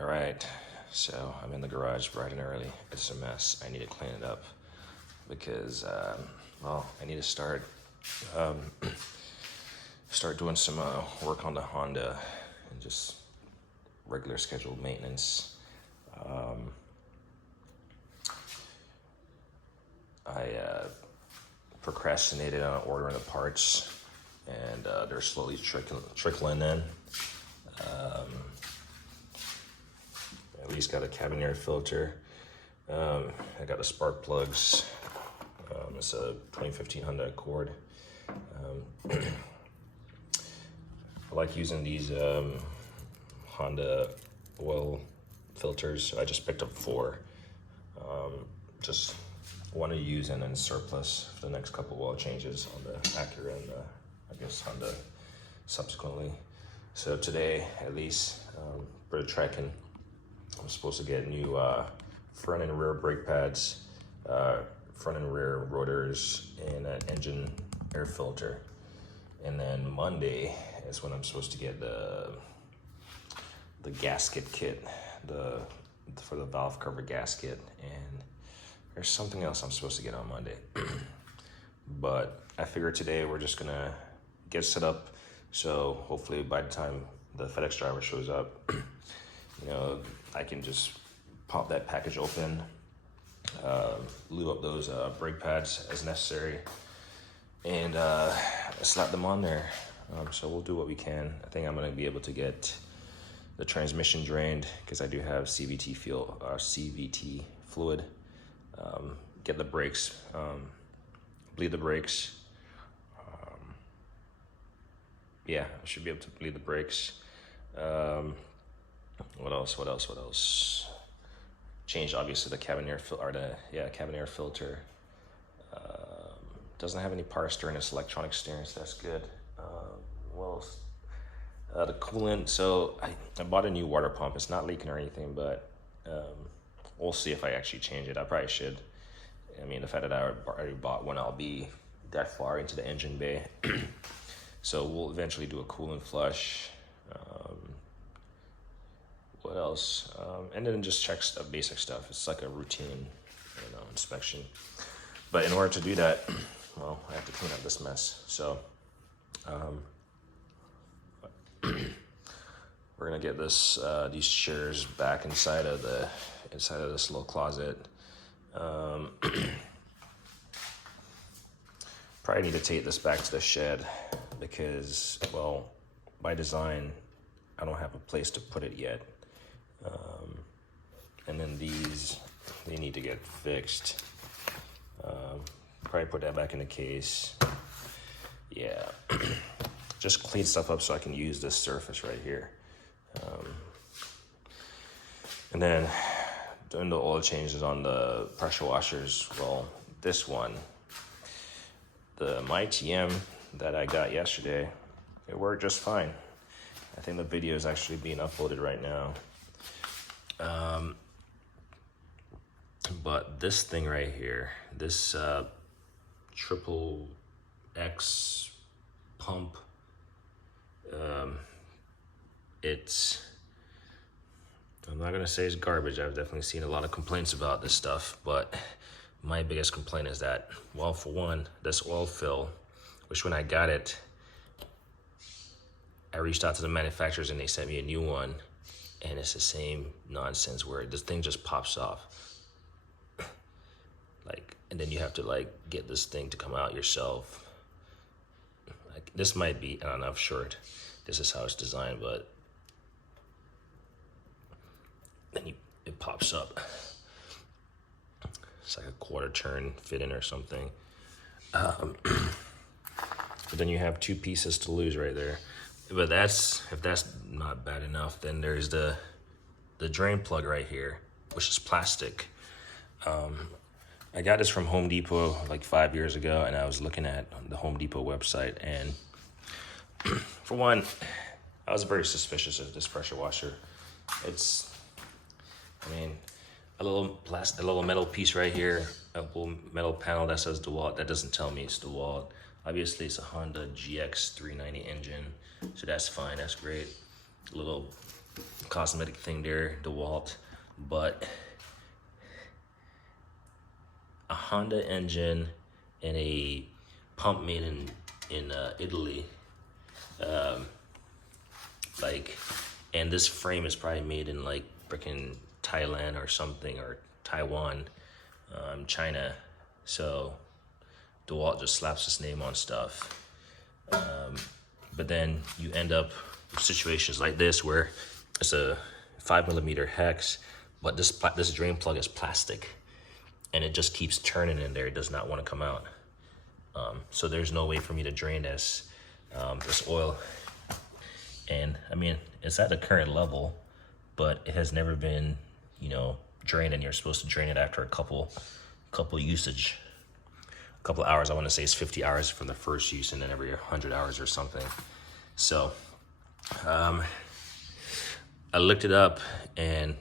All right, so I'm in the garage bright and early. It's a mess. I need to clean it up because, well, I need to um, start doing some work on the Honda and just regular scheduled maintenance. I procrastinated on ordering the parts, and they're slowly trickling in. At least got a cabin air filter. I got the spark plugs. It's a 2015 Honda Accord. I like using these Honda oil filters. So I just picked up 4. Just one to use and then surplus for the next couple oil changes on the Acura and I guess Honda subsequently. So today, at least, for the trekking, I'm supposed to get new front and rear brake pads, front and rear rotors, and an engine air filter. And then Monday is when I'm supposed to get the gasket kit, for the valve cover gasket, and there's something else I'm supposed to get on Monday. But I figured today we're just gonna get set up, so hopefully by the time the FedEx driver shows up, I can just pop that package open, lube up those brake pads as necessary, and slap them on there. So we'll do what we can. I think I'm gonna be able to get the transmission drained because I do have CVT fluid. Get the brakes, bleed the brakes. Yeah, I should be able to bleed the brakes. What else? Change obviously the cabin air cabin air filter. Doesn't have any power steering, it's electronic steering, so that's good. What else? The coolant. So I bought a new water pump. It's not leaking or anything, but we'll see if I actually change it. I probably should. I mean, the fact that I already bought one, I'll be that far into the engine bay. So we'll eventually do a coolant flush. What else? And then just check basic stuff. It's like a routine, inspection. But in order to do that, well, I have to clean up this mess. So we're gonna get these chairs back inside of this little closet. Probably need to take this back to the shed because, well, by design, I don't have a place to put it yet. And then they need to get fixed. Probably put that back in the case. Yeah, just clean stuff up so I can use this surface right here. And then doing the oil changes on the pressure washers. Well, this one, my TM that I got yesterday, it worked just fine. I think the video is actually being uploaded right now. But this thing right here, this triple X pump, I'm not gonna say it's garbage. I've definitely seen a lot of complaints about this stuff, but my biggest complaint is that, well, for one, this oil fill, which when I got it, I reached out to the manufacturers and they sent me a new one, and it's the same nonsense where this thing just pops off. And then you have to get this thing to come out yourself. This might be, I don't know, I'm sure this is how it's designed, but then it pops up. It's like a quarter turn fit-in or something. But then you have 2 pieces to lose right there. But if that's not bad enough, then there's the drain plug right here, which is plastic. I got this from Home Depot like 5 years ago, and I was looking at the Home Depot website, and for one, I was very suspicious of this pressure washer. It's, a little metal piece right here, a little metal panel that says DeWalt. That doesn't tell me it's DeWalt. Obviously, it's a Honda GX390 engine, so that's fine. That's great. A little cosmetic thing there, DeWalt, but a Honda engine and a pump made in Italy, like, and this frame is probably made in like freaking Thailand or something, or Taiwan, China. So DeWalt just slaps his name on stuff. But then you end up with situations like this where it's a 5mm hex, but this drain plug is plastic, and it just keeps turning in there. It does not want to come out. So there's no way for me to drain this oil. And I mean, it's at the current level, but it has never been, you know, drained, and you're supposed to drain it after a couple usage. A couple hours. I want to say it's 50 hours from the first use, and then every 100 hours or something. So I looked it up, and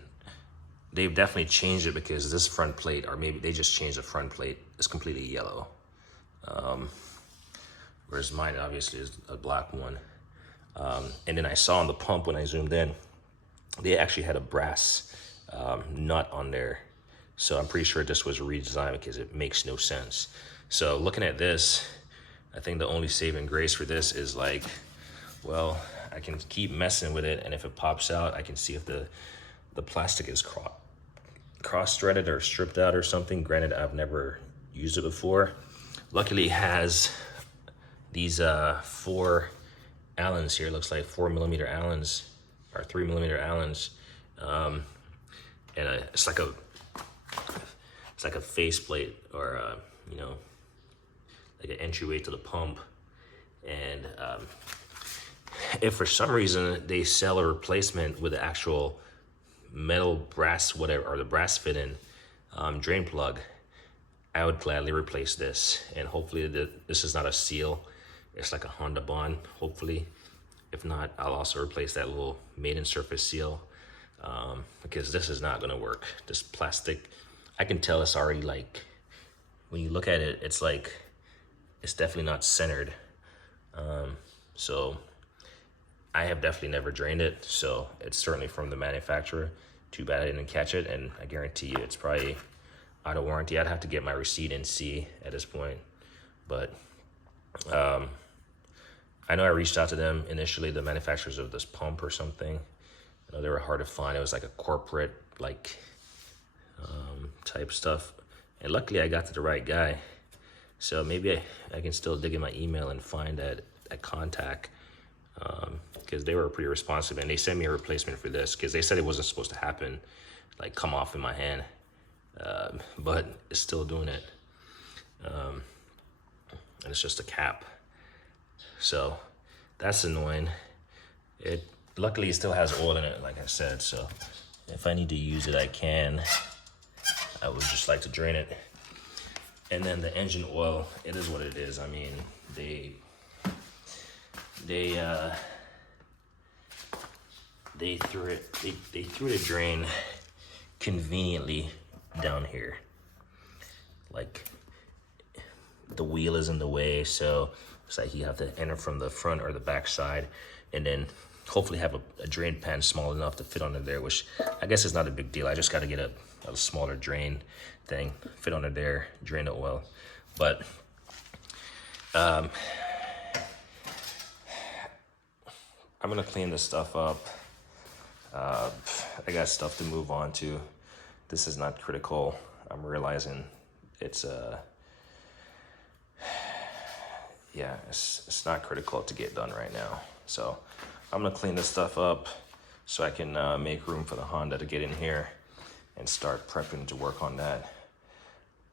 they've definitely changed it, because this front plate, or maybe they just changed the front plate, is completely yellow. Whereas mine obviously is a black one. And then I saw on the pump when I zoomed in, they actually had a brass nut on there. So I'm pretty sure this was redesigned, because it makes no sense. So looking at this, I think the only saving grace for this is like, well, I can keep messing with it, and if it pops out, I can see if the plastic is cross-threaded or stripped out or something. Granted, I've never used it before. Luckily, it has these 4 Allens here. It looks like 4mm Allens, or 3mm Allens, and it's like a faceplate, or you know, like an entryway to the pump. And if for some reason they sell a replacement with the actual metal brass, whatever, or the brass fit-in drain plug, I would gladly replace this. And hopefully this is not a seal. It's like a Honda Bond, hopefully. If not, I'll also replace that little maiden surface seal, because this is not gonna work. This plastic, I can tell it's already, like, when you look at it, it's like, it's definitely not centered. So I have definitely never drained it, so it's certainly from the manufacturer. Too bad I didn't catch it, and I guarantee you it's probably out of warranty. I'd have to get my receipt and see at this point. But I know I reached out to them initially, the manufacturers of this pump or something. I know they were hard to find. It was like a corporate, like, type stuff. And luckily I got to the right guy. So maybe I can still dig in my email and find that contact, because they were pretty responsive, and they sent me a replacement for this, because they said it wasn't supposed to happen, like come off in my hand, but it's still doing it. And it's just a cap. So that's annoying. Luckily it still has oil in it, like I said, so if I need to use it, I can. I would just like to drain it. And then the engine oil, it is what it is. I mean, they threw the drain conveniently down here. Like, the wheel is in the way, so it's like you have to enter from the front or the back side, and then hopefully have a drain pan small enough to fit under there, which I guess is not a big deal. I just got to get a smaller drain thing, fit under there, drain the oil. But I'm gonna clean this stuff up. I got stuff to move on to. This is not critical. I'm realizing it's yeah, it's not critical to get done right now. So I'm gonna clean this stuff up so I can make room for the Honda to get in here and start prepping to work on that.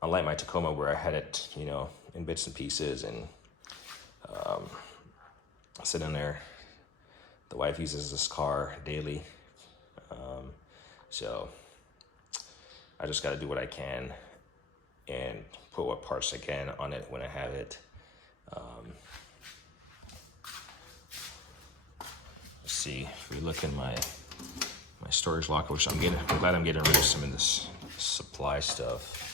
Unlike my Tacoma, where I had it, you know, in bits and pieces, and sitting there. The wife uses this car daily, so I just got to do what I can and put what parts I can on it when I have it. Let's see, if we look in my storage locker, which I'm glad I'm getting rid of some of this supply stuff.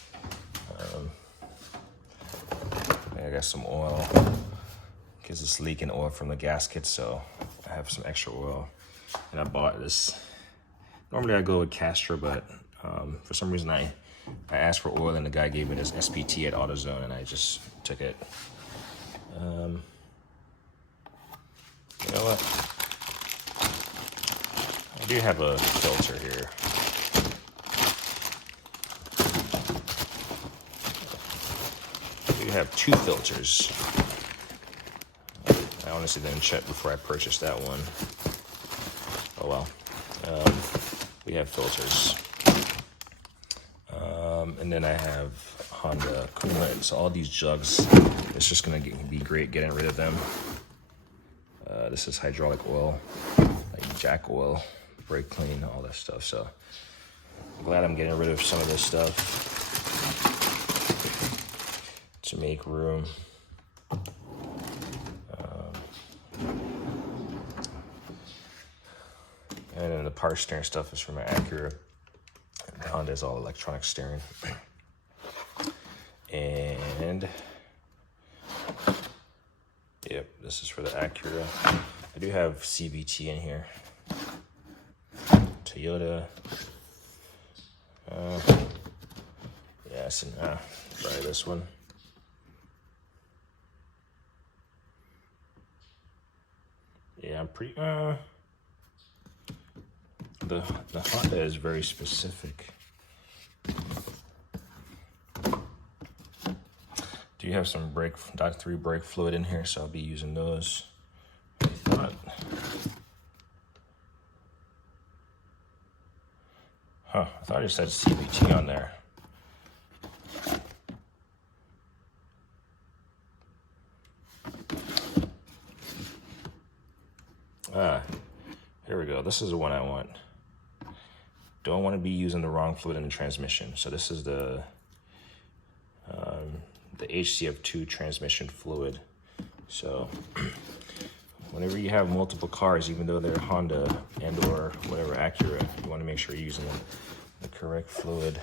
I got some oil, because it's leaking oil from the gasket, so I have some extra oil. And I bought this Normally I go with Castor, but for some reason I asked for oil and the guy gave it as SPT at AutoZone and I just took it. You know what? I do have a filter here. I do have 2 filters. I honestly didn't check before I purchased that one. Oh well. We have filters. And then I have Honda coolant. So all these jugs, it's just gonna be great getting rid of them. This is hydraulic oil, like jack oil, brake clean, all that stuff. So I'm glad I'm getting rid of some of this stuff to make room. And then the power steering stuff is from my Acura. The Honda is all electronic steering. And yep, this is for the Acura. I do have CVT in here. Toyota. Yeah, so try this one. Yeah, I'm pretty. The Honda is very specific. Do you have some Dot 3 brake fluid in here? So I'll be using those. I thought it said CVT on there. Here we go. This is the one I want. Don't want to be using the wrong fluid in the transmission. So this is the HCF2 transmission fluid. So whenever you have multiple cars, even though they're Honda and or whatever Acura, you want to make sure you're using the correct fluid.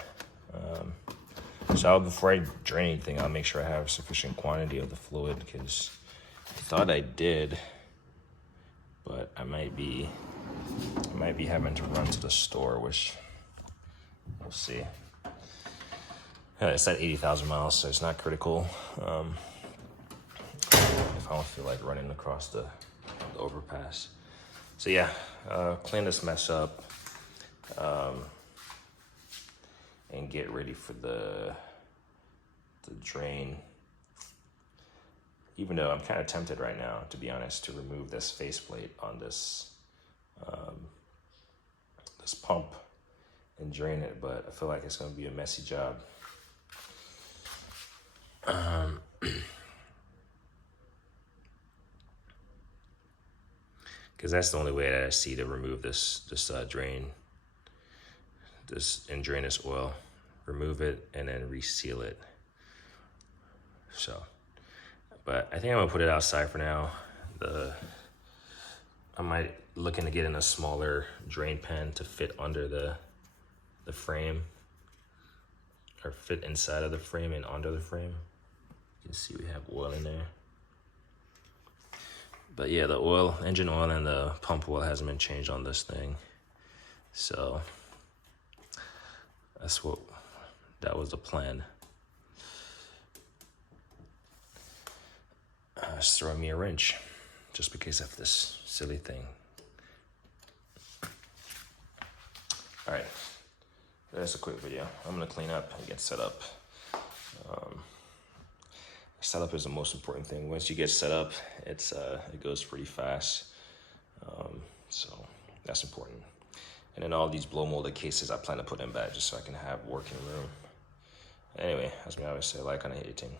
So before I drain anything, I'll make sure I have sufficient quantity of the fluid, because I thought I did, but I might be having to run to the store, which we'll see. Yeah, it's at 80,000 miles, so it's not critical. If I don't feel like running across the overpass. So yeah, clean this mess up and get ready for the drain. Even though I'm kind of tempted right now, to be honest, to remove this faceplate on this this pump and drain it, but I feel like it's going to be a messy job. Because that's the only way that I see to remove this drain, and drain this oil, remove it, and then reseal it. So, but I think I'm gonna put it outside for now. I might looking to get in a smaller drain pan to fit under the frame, or fit inside of the frame and under the frame. You can see we have oil in there. But yeah, the engine oil and the pump oil hasn't been changed on this thing. So that was the plan. It's throwing me a wrench just because of this silly thing. All right, that's a quick video. I'm gonna clean up and get set up. Setup is the most important thing. Once you get set up, it goes pretty fast. So that's important. And then all these blow molded cases, I plan to put in back just so I can have working room. Anyway, as we always say, like on a hating.